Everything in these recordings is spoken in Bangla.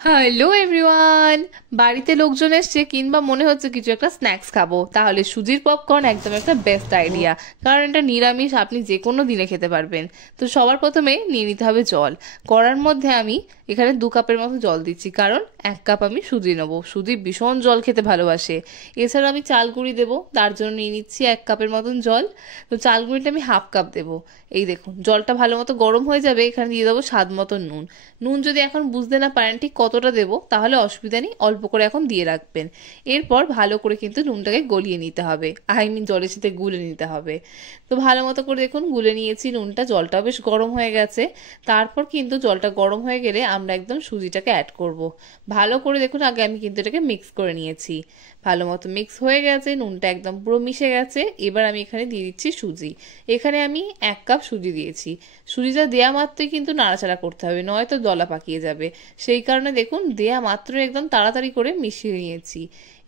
হ্যালো এভরিওয়ান, বাড়িতে লোকজন এসছে কিংবা মনে হচ্ছে কিছু একটা স্ন্যাক্স খাবো, তাহলে সুজির পপকর্ন একদম একটা বেস্ট আইডিয়া। কারণ এটা নিরামিষ, আপনি যে কোনো দিনে খেতে পারবেন। তো সবার প্রথমে নিয়ে নিতে হবে জল। কড়ার মধ্যে আমি এখানে 2 কাপের মতো জল দিচ্ছি, কারণ 1 কাপ আমি সুজি নেবো। সুজি ভীষণ জল খেতে ভালোবাসে। এছাড়া আমি চাল গুঁড়ি দেবো, তার জন্য নিয়ে নিচ্ছি 1 কাপের মতন জল। তো চাল গুঁড়িটা আমি 1/2 কাপ দেবো। এই দেখুন, জলটা ভালো মতো গরম হয়ে যাবে, এখানে দিয়ে দেবো স্বাদ মতো নুন। নুন যদি এখন বুঝতে না পারেন ঠিক কতটা দেবো, তাহলে অসুবিধা নেই, অল্প করে এখন দিয়ে রাখবেন। এরপর ভালো করে কিন্তু নুনটাকে গলিয়ে নিতে হবে, জলের সাথে গুলে নিতে হবে। তো ভালো মতো করে দেখুন গুলে নিয়েছি নুনটা, জলটাও বেশ গরম হয়ে গেছে। তারপর কিন্তু জলটা গরম হয়ে গেলে আমরা একদম সুজিটাকে অ্যাড করব। ভালো করে দেখুন, আগে আমি কিন্তু এটাকে মিক্স করে নিয়েছি। ভালো মতো মিক্স হয়ে গেছে, নুনটা একদম পুরো মিশে গেছে। এবার আমি এখানে দিয়ে দিচ্ছি সুজি। এখানে আমি 1 কাপ সুজি দিয়েছি। সুজিটা দেয়া মাত্রই কিন্তু নাড়াচাড়া করতে হবে, নয়তো দলা পাকিয়ে যাবে। সেই কারণে দেখুন, দেয়া মাত্রই একদম তাড়াতাড়ি করে মিশিয়ে নিয়েছি।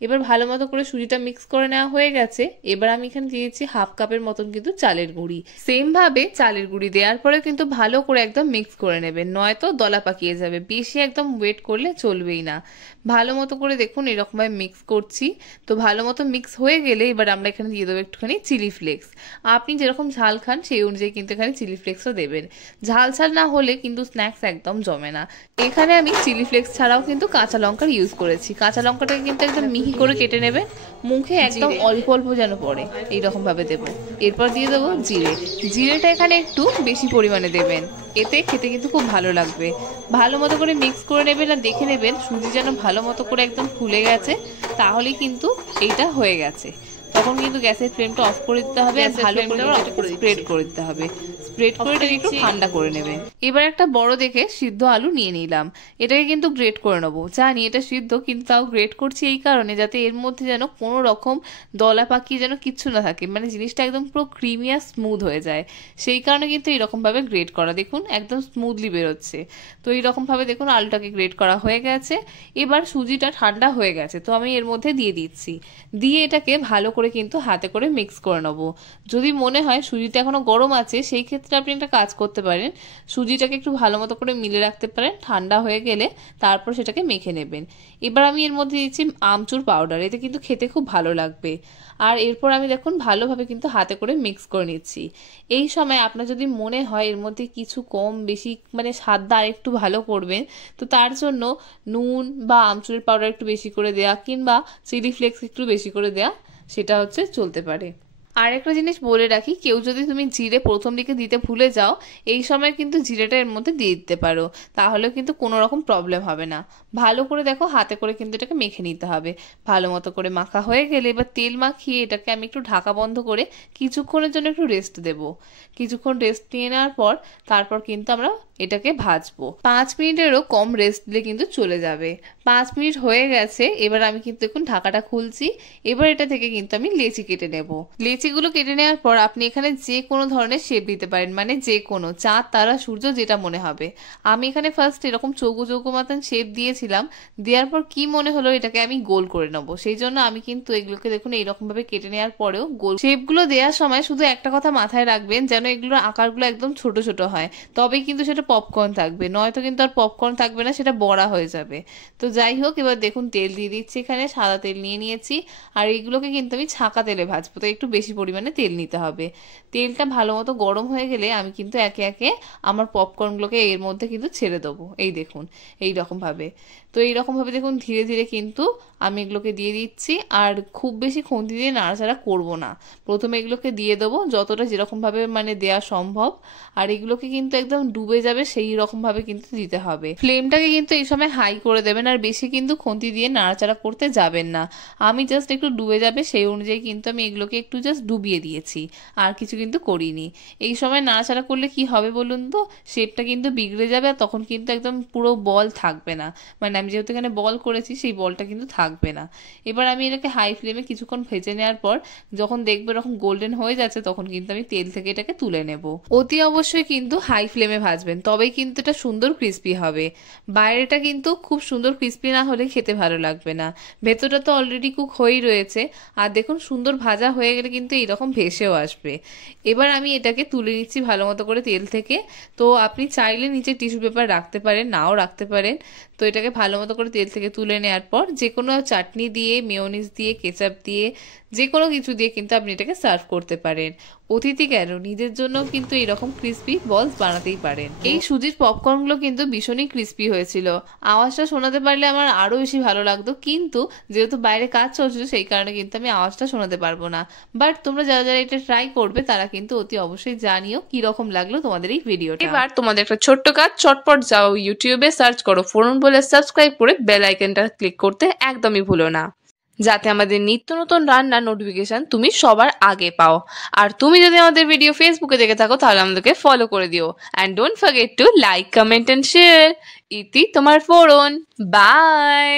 এবার ভালো মতো করে সুজিটা মিক্স করে নেওয়া হয়ে গেছে। এবার আমি এখানে দিয়েছি 1/2 কাপের মতন কিন্তু চালের গুঁড়ি। সেম ভাবে চালের গুঁড়ি দেওয়ার পরে কিন্তু ভালো করে একদম মিক্স করে নেবেন, নয়তো দলা পাকিয়ে যাবে। বেশি একদম ওয়েট করলে চলবেই না। ভালো মতো করে দেখুন এরকম ভাবে মিক্স করছি। তো ভালো মতো মিক্স হয়ে গেলে এবার আমরা এখানে দিয়ে দেবো একটুখানি চিলি ফ্লেক্স। আপনি যেরকম ঝাল খান সেই অনুযায়ী কিন্তু এখানে চিলি ফ্লেক্সও দেবেন। ঝাল ঝাল না হলে কিন্তু স্ন্যাক্স একদম জমে না। এখানে আমি চিলি ফ্লেক্স ছাড়াও কিন্তু কাঁচা লঙ্কার ইউজ করেছি। কাঁচা লঙ্কাটাকে কিন্তু একদম মিহি করে কেটে নেবেন, মুখে একদম অল্প অল্প যেন পড়ে এইরকম ভাবে দেবো। এরপর দিয়ে দেবো জিরে। জিরেটা এখানে একটু বেশি পরিমাণে দেবেন, এতে খেতে কিন্তু খুব ভালো লাগবে। ভালো মতো করে মিক্স করে নেবেন আর দেখে নেবেন সুজি যেন ভালো মতো করে একদম ফুলে গেছে, তাহলেই কিন্তু এইটা হয়ে গেছে। তখন কিন্তু গ্যাসের ফ্লেমটা অফ করে দিতে হবে আর ভালো করে স্প্রেড করে দিতে হবে। স্প্রেড করে এটাকে একটু ঠান্ডা করে নেবেন। এবার একটা বড় দেখে সিদ্ধ আলু নিয়ে নিলাম, এটাকে কিন্তু গ্রেট করে নেবো। জানি এটা সিদ্ধ, কিন্তু তাও গ্রেট করছি এই কারণে যাতে এর মধ্যে যেন কোনো রকম দলা পাকিয়ে যেন কিচ্ছু না থাকে, মানে জিনিসটা একদম পুরো ক্রিমি আর স্মুথ হয়ে যায়। সেই কারণে কিন্তু এরকম ভাবে গ্রেট করা, দেখুন একদম স্মুথলি বেরোচ্ছে। তো এইরকম ভাবে দেখুন আলুটাকে গ্রেট করা হয়ে গেছে। এবার সুজিটা ঠান্ডা হয়ে গেছে, তো আমি এর মধ্যে দিয়ে দিচ্ছি। দিয়ে এটাকে ভালো করে কিন্তু হাতে করে মিক্স করে নেবো। যদি মনে হয় সুজিটা এখনো গরম আছে, সেই ক্ষেত্রে আপনি একটা কাজ করতে পারেন, সুজিটাকে একটু ভালো মতো করে মিলে রাখতে পারেন, ঠান্ডা হয়ে গেলে তারপর সেটাকে মেখে নেবেন। এবার আমি এর মধ্যে দিচ্ছি আমচুর পাউডার, এতে কিন্তু খেতে খুব ভালো লাগবে। আর এরপর আমি দেখুন ভালোভাবে কিন্তু হাতে করে মিক্স করে নিচ্ছি। এই সময় আপনার যদি মনে হয় এর মধ্যে কিছু কম বেশি মানে স্বাদটা আর একটু ভালো করবেন, তো তার জন্য নুন বা আমচুরের পাউডার একটু বেশি করে দেয়া কিংবা চিলি ফ্লেক্স একটু বেশি করে দেয়া, সেটা হচ্ছে চলতে পারে। আর একটা জিনিস বলে রাখি, কেউ যদি তুমি জিরে প্রথম দিকে দিতে ভুলে যাও, এই সময় কিন্তু জিরেটা এর মধ্যে দিয়ে দিতে পারো, তাহলেও কিন্তু কোনো রকম প্রবলেম হবে না। ভালো করে দেখো হাতে করে কিন্তু এটাকে মেখে নিতে হবে। ভালো মতো করে মাখা হয়ে গেলে এবার তেল মাখিয়ে এটাকে আমি একটু ঢাকা বন্ধ করে কিছুক্ষণের জন্য একটু রেস্ট দেবো। কিছুক্ষণ রেস্ট নিয়ে নেওয়ার পর তারপর কিন্তু আমরা এটাকে ভাজবো। 5 মিনিটেরও কম রেস্ট দিলে কিন্তু চলে যাবে। 5 মিনিট হয়ে গেছে, এবার আমি কিন্তু এখন ঢাকাটা খুলছি। এবার এটা থেকে কিন্তু আমি লেচি কেটে নেব। লেচিগুলো কেটে নেওয়ার পর আপনি এখানে যে কোনো ধরনের শেপ দিতে পারেন, মানে যে কোনো চাঁদ তারা সূর্য যেটা মনে হবে। আমি এখানে ফার্স্ট এরকম চৌকো চৌকো মতন শেপ দিয়েছিলাম, দেওয়ার পর কি মনে হলো এটাকে আমি গোল করে নেবো, সেই জন্য আমি কিন্তু এগুলোকে দেখুন এইরকম ভাবে কেটে নেওয়ার পরেও গোল শেপগুলো দেওয়ার সময় শুধু একটা কথা মাথায় রাখবেন, যেন এগুলোর আকারগুলো একদম ছোট ছোট হয়, তবেই কিন্তু সেটা পপকর্ন থাকবে, নয়তো কিন্তু আর পপকর্ন থাকবে না, সেটা বড়া হয়ে যাবে। তো যাই হোক, এবার দেখুন তেল দিয়ে দিচ্ছি, এখানে সাদা তেল নিয়ে নিয়েছি। আর এইগুলোকে কিন্তু আমি ছাঁকা তেলে ভাজবো, তো একটু বেশি পরিমাণে তেল নিতে হবে। তেলটা ভালো মতো গরম হয়ে গেলে আমি কিন্তু একে একে আমার পপকর্নগুলোকে এর মধ্যে কিন্তু ছেড়ে দেবো। এই দেখুন এই রকম ভাবে। তো এইরকম ভাবে দেখুন ধীরে ধীরে কিন্তু আমি এগুলোকে দিয়ে দিচ্ছি, আর খুব বেশি খুন্তি দিয়ে নাড়াচাড়া করব না। প্রথমে এগুলোকে দিয়ে দেবো যতটা যেরকম ভাবে মানে দেওয়া সম্ভব, আর এগুলোকে কিন্তু একদম ডুবে যাবে সেই রকম ভাবে কিন্তু দিতে হবে। ফ্লেমটাকে কিন্তু এই সময় হাই করে দেবেন, আর বেশি কিন্তু খুন্তি দিয়ে নাড়াচাড়া করতে যাবেন না। আমি জাস্ট একটু ডুবে যাবে সেই অনুযায়ী কিন্তু আমি এগুলোকে একটু জাস্ট ডুবিয়ে দিয়েছি, আর কিছু কিন্তু করিনি। এই সময় নাড়াচাড়া করলে কি হবে বলুন তো, শেপটা কিন্তু বিগড়ে যাবে, আর তখন কিন্তু একদম পুরো বল থাকবে না, মানে আমি যেহেতু এখানে বল করেছি সেই বলটা কিন্তু থাকবে না। এবার আমি এটাকে হাই ফ্লেমে কিছুক্ষণ ভেজে নেওয়ার পর যখন দেখবো এরকম গোল্ডেন হয়ে যাচ্ছে, তখন কিন্তু আমি তেল থেকে এটাকে তুলে নেব। অতি অবশ্যই কিন্তু হাই ফ্লেমে ভাজবেন, তবেই কিন্তু এটা সুন্দর ক্রিস্পি হবে। বাইরেটা কিন্তু খুব সুন্দর ক্রিস্পি না হলে খেতে ভালো লাগবে না। ভেতরটা তো অলরেডি কুক হয়েই রয়েছে, আর দেখুন সুন্দর ভাজা হয়ে গেলে কিন্তু এইরকম ভেসেও আসবে। এবার আমি এটাকে তুলে নিচ্ছি ভালো মতো করে তেল থেকে। তো আপনি চাইলে নিচে টিস্যু পেপার রাখতে পারেন, নাও রাখতে পারেন। তো এটাকে ভালো মতো করে তেল থেকে তুলে নেওয়ার পর যে কোনো চাটনি দিয়ে, মেয়োনিজ দিয়ে, কেচাপ দিয়ে, যে কোনো কিছু দিয়ে কিন্তু আপনি এটাকে সার্ভ করতে পারেন। অতিথি কেন, নিজের জন্য কিন্তু এরকম ক্রিস্পি বলস বানাতেই পারেন। এই সুজির পপকর্নগুলো কিন্তু ভীষণই ক্রিস্পি হয়েছিল। আওয়াজটা শোনাতে পারলে আমার আরো বেশি ভালো লাগতো, কিন্তু যেহেতু বাইরে কাজ চলছিল সেই কারণে কিন্তু আমি আওয়াজটা শোনাতে পারবো না। বাট তোমরা যারা যারা এটা ট্রাই করবে তারা কিন্তু অতি অবশ্যই জানিও কিরকম লাগলো তোমাদের এই ভিডিওটা। এবার তোমাদের একটা ছোট্ট কাজ, চটপট যাও ইউটিউবে সার্চ করো ফোরন বলে, সাবস্ক্রাইব করে বেল আইকনটা ক্লিক করতে একদমই ভুলো না, যাতে আমাদের নিত্য নতুন রান্নার নোটিফিকেশন তুমি সবার আগে পাও। আর তুমি যদি আমাদের ভিডিও ফেসবুকে দেখে থাকো তাহলে আমাদেরকে ফলো করে দিও। And don't forget to like, comment and share. ইতি তোমার ফোরন। বাই।